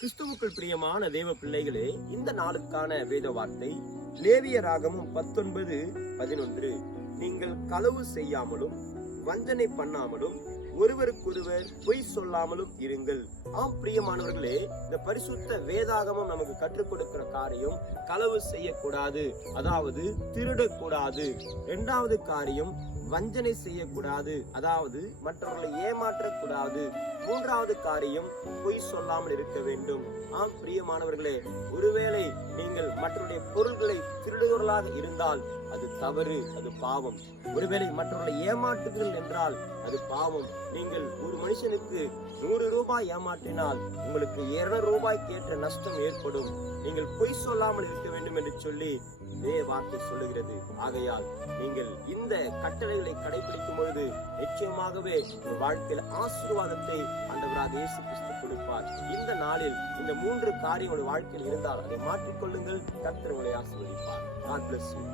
கிறிஸ்துவுக்குள் பிரியமான தேவ பிள்ளைகளே, இந்த நாளுக்கான வேத வார்த்தை லேவியராகமம் 19:11. நீங்கள் களவு செய்யாமலும் வஞ்சனை பண்ணாமலும் ஒருவருக்கொருவர் பொய் சொல்லாமலும் இருங்கள். ஆம் பிரியமானவர்களே, இந்த பரிசுத்த வேதாகமம் நமக்கு கற்றுக் கொடுக்கிற காரியம் களவு செய்யக்கூடாது, அதாவது திருடக்கூடாது. இரண்டாவது காரியம் வஞ்சனை செய்யக்கூடாது, அதாவது மற்றவர்களை ஏமாற்றக்கூடாது. மூன்றாவது காரியம் பொய் சொல்லாமல் இருக்க வேண்டும். ஆம் பிரியமானவர்களே, ஒருவேளை நீங்கள் மற்றவருடைய பொருள்களை திருடுவர்களாக இருந்தால் அது தவறு, அது பாவம். ஒருவேளை மற்றவர்களை ஏமாற்றுகிறீர்கள் என்றால் அது பாவம். நீங்கள் ஒரு மனுஷனுக்கு 100 ரூபாய் ஏமாற்றினால் உங்களுக்கு 200 ரூபாய்க்கு ஏற்ற நஷ்டம் ஏற்படும். நீங்கள் பொய் சொல்லாமல் இருக்க வேண்டும் என்று சொல்லி வார்த்தை சொல்லுகிறது. ஆகையால் நீங்கள் இந்த கட்டளைகளை கடைபிடிக்கும் பொழுது நிச்சயமாகவே உங்கள் வாழ்க்கையில் ஆசீர்வாதத்தை ஆண்டவராக இயேசு கிறிஸ்து கொடுப்பார். இந்த நாளில் இந்த 3 காரியங்கள் வாழ்க்கையில் இருந்தால் அதை மாற்றிக்கொள்ளுங்கள். கர்த்தர் உங்களை ஆசீர்வதிப்பார். God bless you.